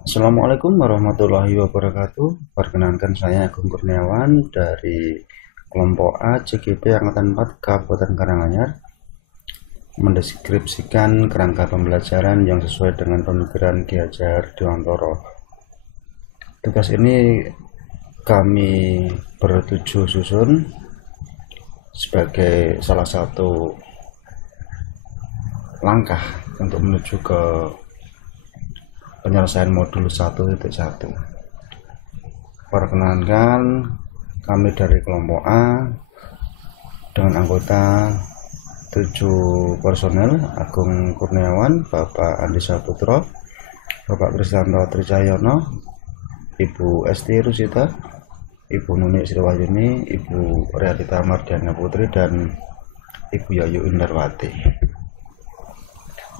Assalamualaikum warahmatullahi wabarakatuh. Perkenalkan saya Agung Kurniawan dari kelompok A CGP Angkatan 4 Kabupaten Karanganyar, mendeskripsikan kerangka pembelajaran yang sesuai dengan pemikiran Ki Hajar Dewantara. Tugas ini kami bertujuh susun sebagai salah satu langkah untuk menuju ke penyelesaian modul 1.1. Perkenalkan, kami dari kelompok A dengan anggota 7 personel: Agung Kurniawan, Bapak Andi Saputro, Bapak Kristanto Tricahyono, Ibu Esti Rusita, Ibu Nuni Sriwayuni, Ibu Realita Mardiana Putri, dan Ibu Yayu Indarwati.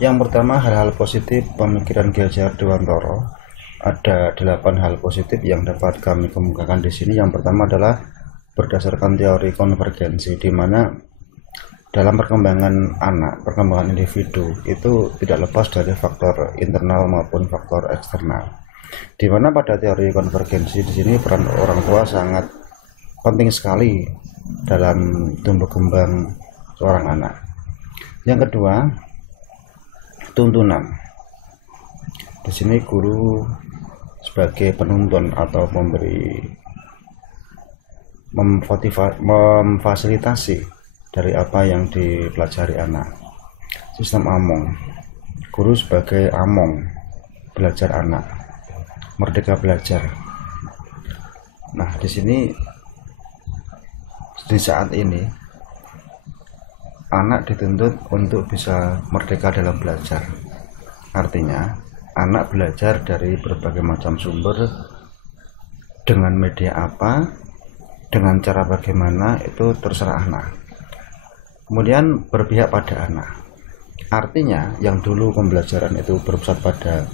Yang pertama, hal-hal positif pemikiran Ki Hajar Dewantara. Ada 8 hal positif yang dapat kami kemukakan di sini. Yang pertama adalah berdasarkan teori konvergensi, di mana dalam perkembangan anak, perkembangan individu itu tidak lepas dari faktor internal maupun faktor eksternal. Di mana pada teori konvergensi di sini peran orang tua sangat penting sekali dalam tumbuh kembang seorang anak. Yang kedua, tuntunan. Di sini guru sebagai penuntun atau memfasilitasi dari apa yang dipelajari anak. Sistem among. Guru sebagai among belajar anak. Merdeka belajar. Nah, di sini di saat ini anak dituntut untuk bisa merdeka dalam belajar. Artinya, anak belajar dari berbagai macam sumber, dengan media apa, dengan cara bagaimana, itu terserah anak. Kemudian berpihak pada anak. Artinya, yang dulu pembelajaran itu berpusat pada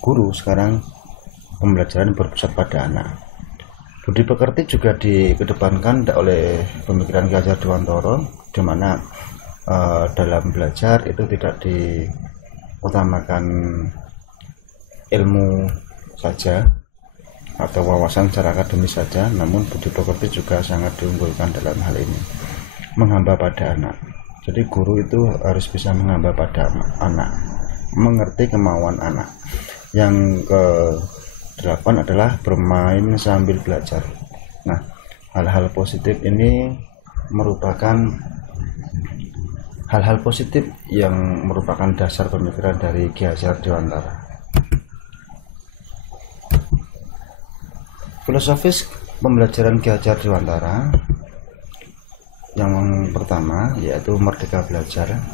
guru, sekarang pembelajaran berpusat pada anak. Budi pekerti juga dikedepankan oleh pemikiran Ki Hajar Dewantara, di mana dalam belajar itu tidak diutamakan ilmu saja atau wawasan secara akademis saja, namun budi pekerti juga sangat diunggulkan dalam hal ini, menghamba pada anak. Jadi guru itu harus bisa menghamba pada anak, mengerti kemauan anak. Yang ke-8 adalah bermain sambil belajar. Nah, hal-hal positif ini merupakan hal-hal positif yang merupakan dasar pemikiran dari Ki Hajar Dewantara. Filosofis pembelajaran Ki Hajar Dewantara yang pertama yaitu merdeka belajar.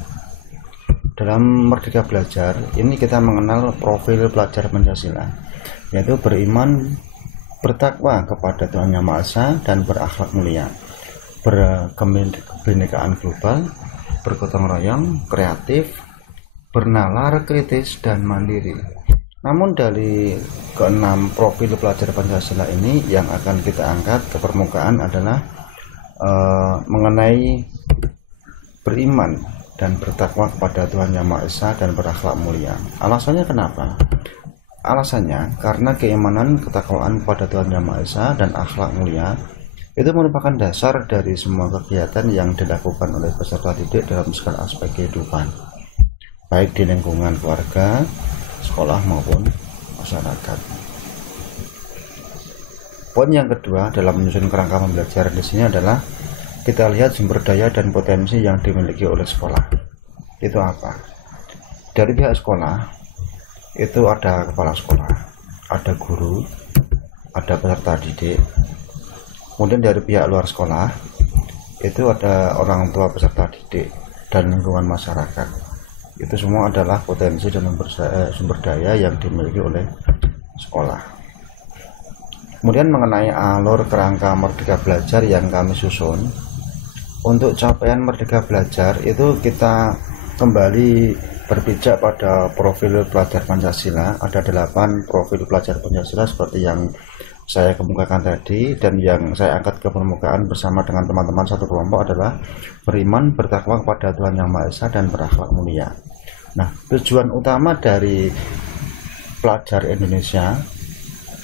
Dalam merdeka belajar ini kita mengenal profil pelajar Pancasila, yaitu beriman, bertakwa kepada Tuhan Yang Maha Esa, dan berakhlak mulia, berkebinekaan global, bergotong royong, kreatif, bernalar, kritis, dan mandiri. Namun dari ke-6 profil pelajar Pancasila ini yang akan kita angkat ke permukaan adalah mengenai beriman dan bertakwa kepada Tuhan Yang Maha Esa dan berakhlak mulia. Alasannya kenapa? Alasannya karena keimanan, ketakwaan kepada Tuhan Yang Maha Esa dan akhlak mulia itu merupakan dasar dari semua kegiatan yang dilakukan oleh peserta didik dalam segala aspek kehidupan, baik di lingkungan keluarga, sekolah maupun masyarakat. Poin yang kedua dalam menyusun kerangka pembelajaran di sini adalah kita lihat sumber daya dan potensi yang dimiliki oleh sekolah. Itu apa? Dari pihak sekolah itu ada kepala sekolah, ada guru, ada peserta didik. Kemudian dari pihak luar sekolah itu ada orang tua peserta didik dan lingkungan masyarakat. Itu semua adalah potensi dan sumber daya yang dimiliki oleh sekolah. Kemudian mengenai alur kerangka merdeka belajar yang kami susun, untuk capaian merdeka belajar itu kita kembali berpijak pada profil pelajar Pancasila. Ada 8 profil pelajar Pancasila seperti yang saya kemukakan tadi, dan yang saya angkat ke permukaan bersama dengan teman-teman satu kelompok adalah beriman, bertakwa kepada Tuhan Yang Maha Esa, dan berakhlak mulia. Nah, tujuan utama dari pelajar Indonesia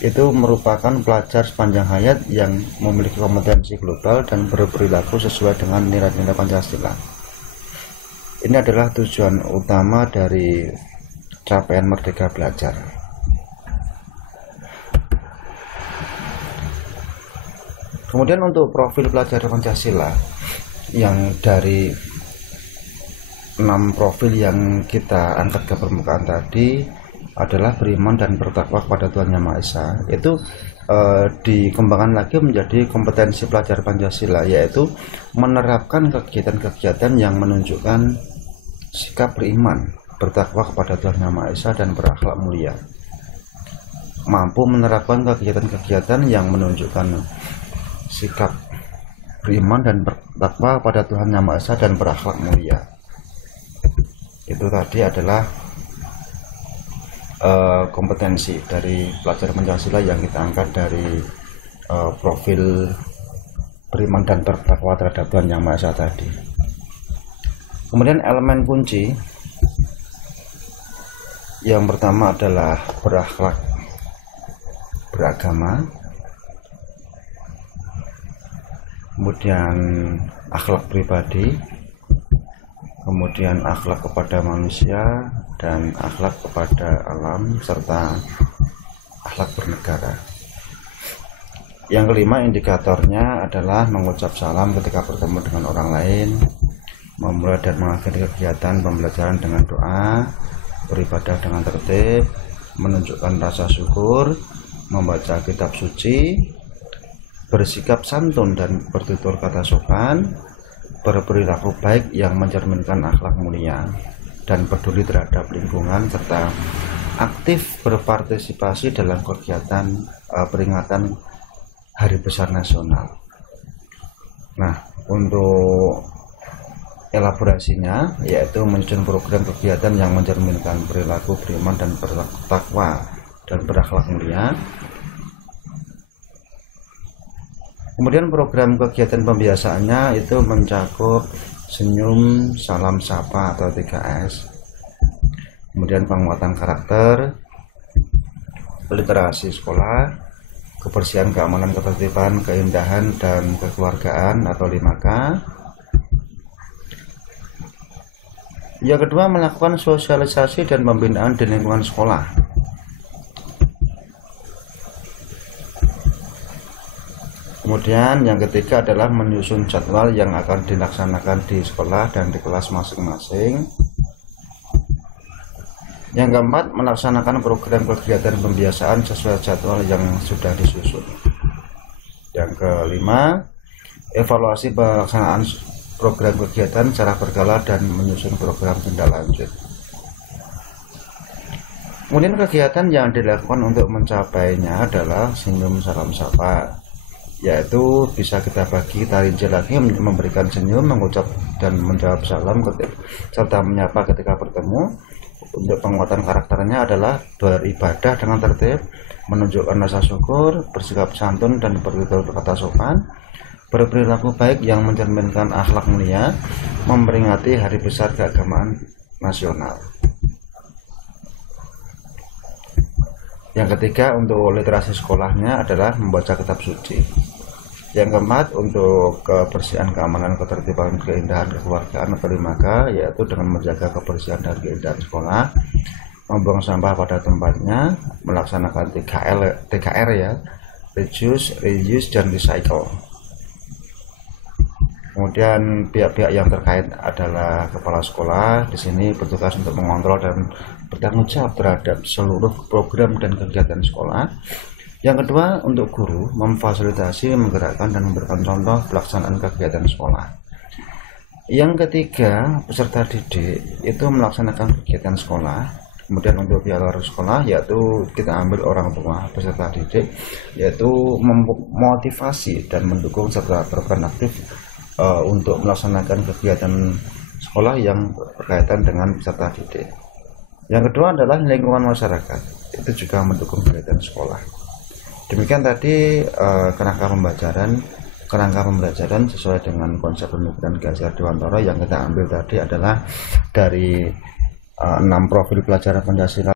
itu merupakan pelajar sepanjang hayat yang memiliki kompetensi global dan berperilaku sesuai dengan nilai-nilai Pancasila. Ini adalah tujuan utama dari capaian Merdeka Belajar. Kemudian untuk profil pelajar Pancasila yang dari 6 profil yang kita angkat ke permukaan tadi adalah beriman dan bertakwa kepada Tuhan Yang Maha Esa. Itu dikembangkan lagi menjadi kompetensi pelajar Pancasila, yaitu menerapkan kegiatan-kegiatan yang menunjukkan sikap beriman, bertakwa kepada Tuhan Yang Maha Esa dan berakhlak mulia. Mampu menerapkan kegiatan-kegiatan yang menunjukkan sikap beriman dan bertakwa kepada Tuhan Yang Maha Esa dan berakhlak mulia. Itu tadi adalah kompetensi dari pelajar Pancasila yang kita angkat dari profil beriman dan bertakwa terhadap Tuhan Yang Maha Esa tadi. Kemudian elemen kunci yang pertama adalah berakhlak beragama, kemudian akhlak pribadi, kemudian akhlak kepada manusia, dan akhlak kepada alam, serta akhlak bernegara. Yang kelima indikatornya adalah mengucap salam ketika bertemu dengan orang lain, memulai dan mengakhiri kegiatan pembelajaran dengan doa, beribadah dengan tertib, menunjukkan rasa syukur, membaca kitab suci, bersikap santun dan bertutur kata sopan, berperilaku baik yang mencerminkan akhlak mulia, dan peduli terhadap lingkungan, serta aktif berpartisipasi dalam kegiatan peringatan Hari Besar Nasional. Nah, untuk elaborasinya yaitu menyusun program kegiatan yang mencerminkan perilaku beriman dan bertakwa dan berakhlak mulia. Kemudian program kegiatan pembiasaannya itu mencakup senyum, salam sapa atau 3S. Kemudian penguatan karakter, literasi sekolah, kebersihan, keamanan, ketertiban, keindahan, dan kekeluargaan atau 5K. Yang kedua, melakukan sosialisasi dan pembinaan di lingkungan sekolah. Kemudian yang ketiga adalah menyusun jadwal yang akan dilaksanakan di sekolah dan di kelas masing-masing. Yang keempat, melaksanakan program kegiatan pembiasaan sesuai jadwal yang sudah disusun. Yang kelima, evaluasi pelaksanaan program kegiatan secara berkala dan menyusun program tindak lanjut. Kemudian kegiatan yang dilakukan untuk mencapainya adalah senyum, salam sapa, yaitu bisa kita bagi, kita rinci lagi, memberikan senyum, mengucap dan menjawab salam serta menyapa ketika bertemu. Untuk penguatan karakternya adalah beribadah dengan tertib, menunjukkan rasa syukur, bersikap santun dan bertutur kata sopan, berperilaku baik yang mencerminkan akhlak mulia, memperingati Hari Besar Keagamaan Nasional. Yang ketiga, untuk literasi sekolahnya adalah membaca kitab suci. Yang keempat, untuk kebersihan, keamanan, ketertiban, keindahan, kekeluargaan atau 5K, yaitu dengan menjaga kebersihan dan keindahan sekolah, membuang sampah pada tempatnya, melaksanakan 3R ya, reduce, reuse, dan recycle. Kemudian pihak-pihak yang terkait adalah kepala sekolah, di sini bertugas untuk mengontrol dan bertanggung jawab terhadap seluruh program dan kegiatan sekolah. Yang kedua, untuk guru, memfasilitasi, menggerakkan dan memberikan contoh pelaksanaan kegiatan sekolah. Yang ketiga, peserta didik itu melaksanakan kegiatan sekolah. Kemudian untuk pihak luar sekolah, yaitu kita ambil orang tua peserta didik, yaitu memotivasi dan mendukung serta berperan aktif untuk melaksanakan kegiatan sekolah yang berkaitan dengan peserta didik. Yang kedua adalah lingkungan masyarakat, itu juga mendukung kegiatan sekolah. Demikian tadi kerangka pembelajaran sesuai dengan konsep pemikiran Ki Hajar Dewantara yang kita ambil tadi adalah dari 6 profil pelajaran Pancasila.